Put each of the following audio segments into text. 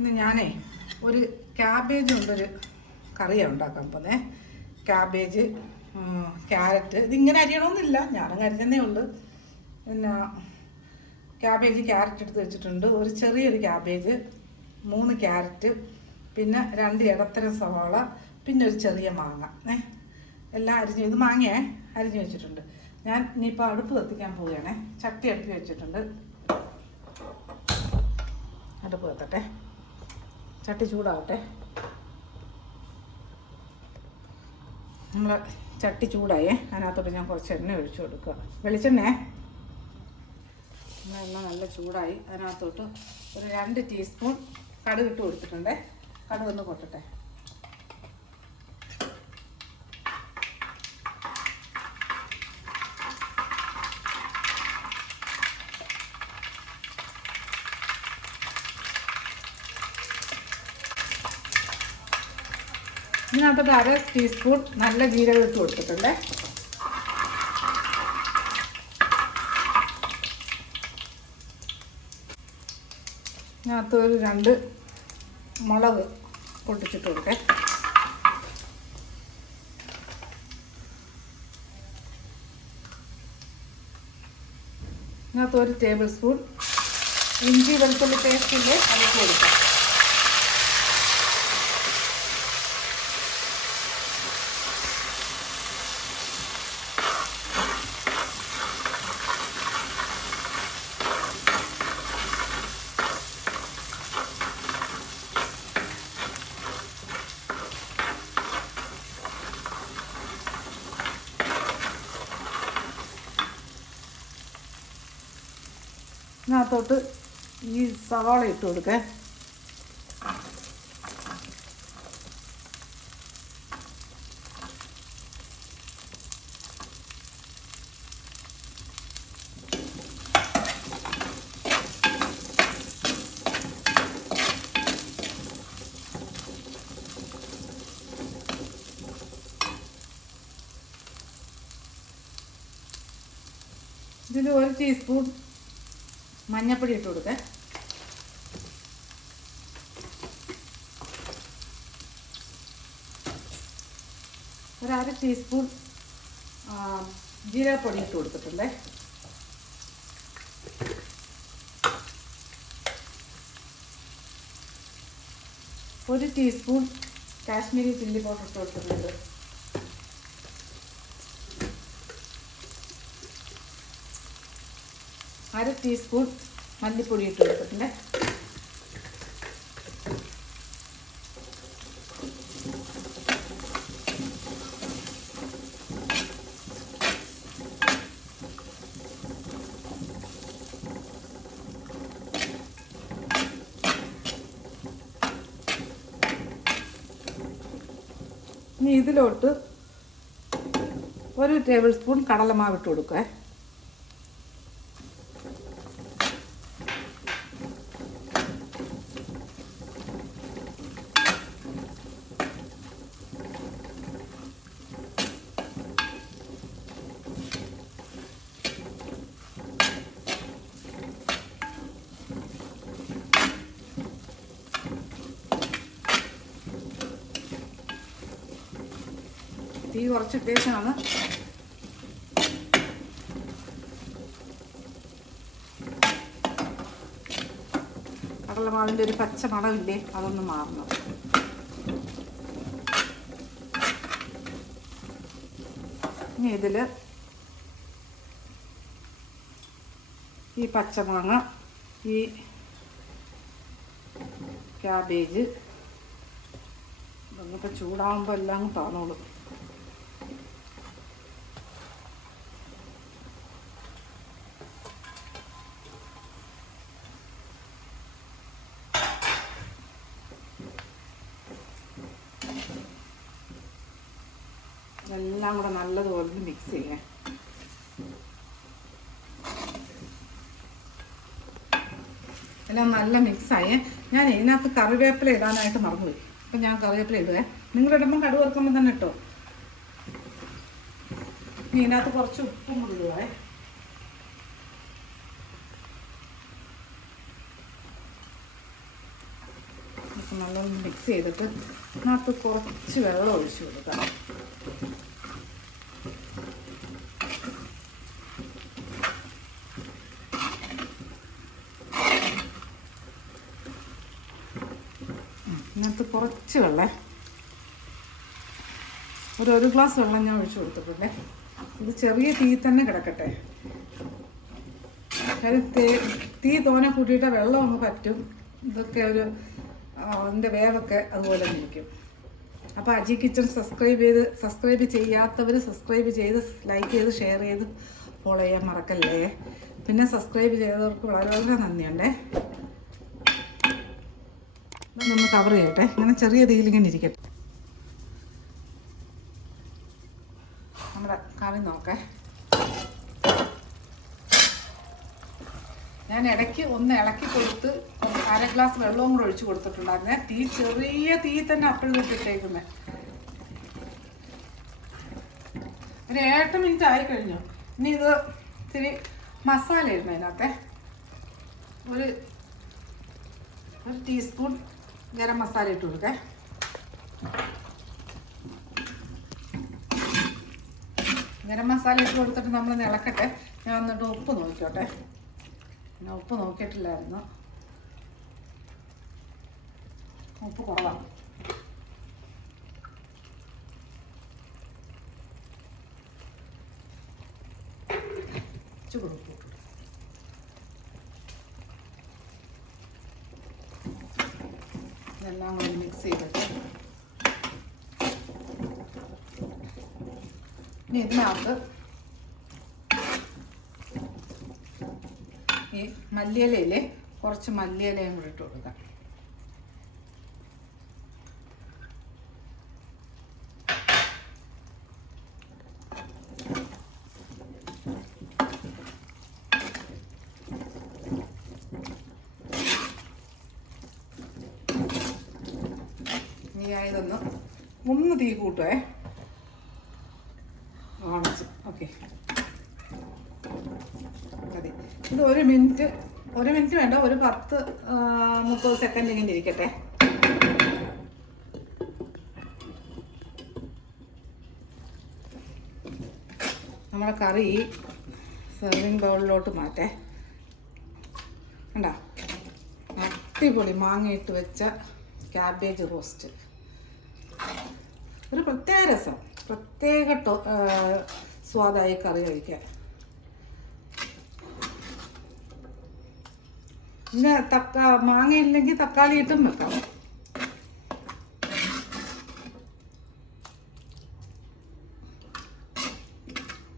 ഇന്ന് ഞാനേ ഒരു ക്യാബേജ് കൊണ്ടൊരു കറിയാണ് ഉണ്ടാക്കാൻ പോകുന്നത്. ക്യാബേജ്, ക്യാരറ്റ്, ഇതിങ്ങനെ അരിയണമെന്നില്ല, ഞാനങ്ങ് അരിഞ്ഞതേ ഉള്ളൂ. പിന്നെ ക്യാബേജ്, ക്യാരറ്റ് എടുത്ത് വെച്ചിട്ടുണ്ട്. ഒരു ചെറിയൊരു ക്യാബേജ്, 3 ക്യാരറ്റ്, പിന്നെ 2 ഇടത്തരം സവാള, പിന്നെ ഒരു ചെറിയ മാങ്ങ. എല്ലാം അരിഞ്ഞ്, ഇത് മാങ്ങയെ അരിഞ്ഞ് വെച്ചിട്ടുണ്ട്. ഞാൻ ഇനിയിപ്പോൾ അടുപ്പ് കത്തിക്കാൻ പോവുകയാണേ. ചട്ടി അടുപ്പി വെച്ചിട്ടുണ്ട്. അടുപ്പ് കത്തട്ടെ, ചട്ടി ചൂടാവട്ടെ. നമ്മൾ ചട്ടി ചൂടായേ, അതിനകത്തോട്ട് ഞാൻ കുറച്ച് എണ്ണ ഒഴിച്ചു കൊടുക്കുക. വെളിച്ചെണ്ണ എണ്ണ നല്ല ചൂടായി. അതിനകത്തോട്ട് ഒരു 2 ടീസ്പൂൺ കടുക് ഇട്ട് കൊടുത്തിട്ടുണ്ട്. കടുക് ഒന്ന് പൊട്ടട്ടെ. ഇതിനകത്തോട്ട് 1/2 ടീസ്പൂൺ നല്ല ജീരകം ഇട്ട് കൊടുത്തിട്ടുണ്ട്. ഇതിനകത്ത് ഒരു 2 മുളക് പൊട്ടിച്ചിട്ട് കൊടുക്കേ. ഇതിനകത്ത് 1 ടേബിൾ സ്പൂൺ ഇഞ്ചി വെളുത്തുള്ളി പേസ്റ്റിൻ്റെ അരച്ച് കൊടുക്കാം. ഇതിനകത്തോട്ട് ഈ സവാള ഇട്ട് കൊടുക്കേ. ഇതിൽ 1 ടീസ്പൂൺ മഞ്ഞൾപ്പൊടി ഇട്ട് കൊടുക്കുക. ഒരു 1/2 ടീസ്പൂൺ ജീരകപ്പൊടി ഇട്ട് കൊടുത്തിട്ടുണ്ട്. ഒരു ടീസ്പൂൺ കാശ്മീരി ചില്ലി പൗഡർ ഇട്ട് കൊടുത്തിട്ടുണ്ട്. അര ടീസ്പൂൺ മല്ലിപ്പൊടി ഇട്ട് കൊടുത്തിട്ടുണ്ട്. ഇനി ഇതിലോട്ട് 1 ടേബിൾ സ്പൂൺ കടലമാവ് ഇട്ട് കൊടുക്കുക. തീ കുറച്ചിട്ടേക്കാണ്. കടലമാവിൻ്റെ ഒരു പച്ച മണമില്ലേ, അതൊന്ന് മാറണം. ഇനി ഇതിൽ ഈ പച്ചമാങ്ങ, ഈ ക്യാബേജ് ഇതൊക്കെ ചൂടാകുമ്പോൾ എല്ലാം താന്നോളൂ. എല്ലാം കൂടെ നല്ലതുപോലെ മിക്സ് ചെയ്യാം. എല്ലാം നല്ല മിക്സായേ. ഞാൻ ഇതിനകത്ത് കറിവേപ്പില ഇടാനായിട്ട് മറന്നുപോയി. അപ്പം ഞാൻ കറിവേപ്പില ഇടുവേ. നിങ്ങളിടുമ്പം കടുക് വറുക്കുമ്പോൾ തന്നെ ഇട്ടോ. ഇനി ഇതിനകത്ത് കുറച്ച് ഉപ്പും കൂടി ഇടുവേ. നല്ലോണം മിക്സ് ചെയ്തിട്ട് അതിനകത്ത് കുറച്ച് വെള്ളം ഒഴിച്ച് കൊടുക്കാം. ഇതിനകത്ത് കുറച്ച് വെള്ളം, ഒരു ഗ്ലാസ് വെള്ളം ഞാൻ ഒഴിച്ച് കൊടുത്തിട്ടുണ്ടേ. ഇത് ചെറിയ തീ തന്നെ കിടക്കട്ടെ. കാര്യം തീ തോനെ കൂട്ടിയിട്ട് വെള്ളം അങ്ങ് പറ്റും. ഇതൊക്കെ അതിൻ്റെ വേവൊക്കെ അതുപോലെ ഇരിക്കും. അപ്പോൾ അജി കിച്ചൺ സബ്സ്ക്രൈബ് ചെയ്യാത്തവർ സബ്സ്ക്രൈബ് ചെയ്ത് ലൈക്ക് ചെയ്ത് ഷെയർ ചെയ്ത് ഫോളോ ചെയ്യാൻ മറക്കല്ലേ. പിന്നെ സബ്സ്ക്രൈബ് ചെയ്തവർക്ക് വളരെ വളരെ നന്ദിയുണ്ടേ. ഇതൊന്ന് കവർ ചെയ്യട്ടെ. ഇങ്ങനെ ചെറിയ തീയിലിങ്ങനെ ഇരിക്കട്ടെ. നമ്മുടെ കറി നോക്കേ. ഞാൻ ഇടയ്ക്ക് ഒന്ന് ഇളക്കി കൊടുത്ത് 1/2 ഗ്ലാസ് വെള്ളവും കൂടെ ഒഴിച്ച് കൊടുത്തിട്ടുണ്ടായിരുന്നേ. ചെറിയ തീ തന്നെ അപ്പോഴും ഇട്ടേക്കുന്നത്. ഒരു 8 മിനിറ്റ് ആയി കഴിഞ്ഞു. ഇനി ഇത് ഇത്തിരി മസാല ഇടുന്നു. അതിനകത്തെ ഒരു ടീസ്പൂൺ ഗരം മസാല ഇട്ട് കൊടുക്കേ. ഗരം മസാല ഇട്ട് കൊടുത്തിട്ട് നമ്മളൊന്ന് ഇളക്കട്ടെ. ഞാൻ എന്നിട്ട് ഉപ്പ് നോക്കിക്കോട്ടെ. ഞാൻ ഉപ്പ് നോക്കിയിട്ടില്ലായിരുന്നു. ഉപ്പ് കുറവാണ്. ഉപ്പ് ഇതെല്ലാം കൂടി മിക്സ് ചെയ്തിട്ട് ഇനി ഇതിനകത്ത് ഈ മല്ലിയിലയിലെ കുറച്ച് മല്ലിയിലയും കൂടി ഇട്ട് കൊടുക്കാം. ഇനി ഇതൊന്ന് തീ കൂട്ടുവേ. കാണിച്ചു. ഓക്കെ, മതി. ഇത് 1 മിനിറ്റ് വേണ്ട, ഒരു 10-30 സെക്കൻഡ് ഇങ്ങനെ ഇരിക്കട്ടെ. നമ്മുടെ കറി സെർവിങ് ബൗളിലോട്ട് മാറ്റേ. കണ്ടോ, അടിപൊളി മാങ്ങയിട്ട് വെച്ച ക്യാബേജ് റോസ്റ്റ്. ഒരു പ്രത്യേക രസം, പ്രത്യേക സ്വാദായി കറി കഴിക്കാൻ. പിന്നെ മാങ്ങ ഇല്ലെങ്കിൽ തക്കാളി ഇട്ടും വെക്കാം.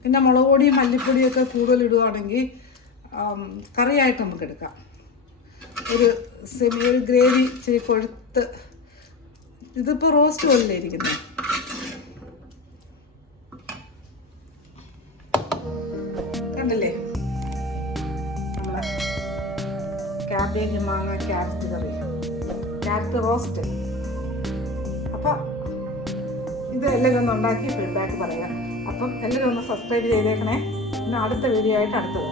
പിന്നെ മുളക് പൊടിയും മല്ലിപ്പൊടിയൊക്കെ കൂടുതൽ ഇടുകയാണെങ്കിൽ കറിയായിട്ട് നമുക്ക് എടുക്കാം. ഒരു ഗ്രേവി ഇച്ചിരി കൊഴുത്ത്. ഇതിപ്പോൾ റോസ്റ്റ് പോലല്ലേ ഇരിക്കുന്നത്. കണ്ടല്ലേ നമ്മളെ ക്യാബേജ് മാങ്ങ ക്യാരറ്റ് കറി, ക്യാരറ്റ് റോസ്റ്റ്. അപ്പോൾ ഇത് എല്ലാവരും ഒന്ന് ഉണ്ടാക്കി ഫീഡ്ബാക്ക് പറയാം. അപ്പം എല്ലാവരും ഒന്ന് സബ്സ്ക്രൈബ് ചെയ്തേക്കണേ. പിന്നെ അടുത്ത വീഡിയോ ആയിട്ട് അടുത്തത്.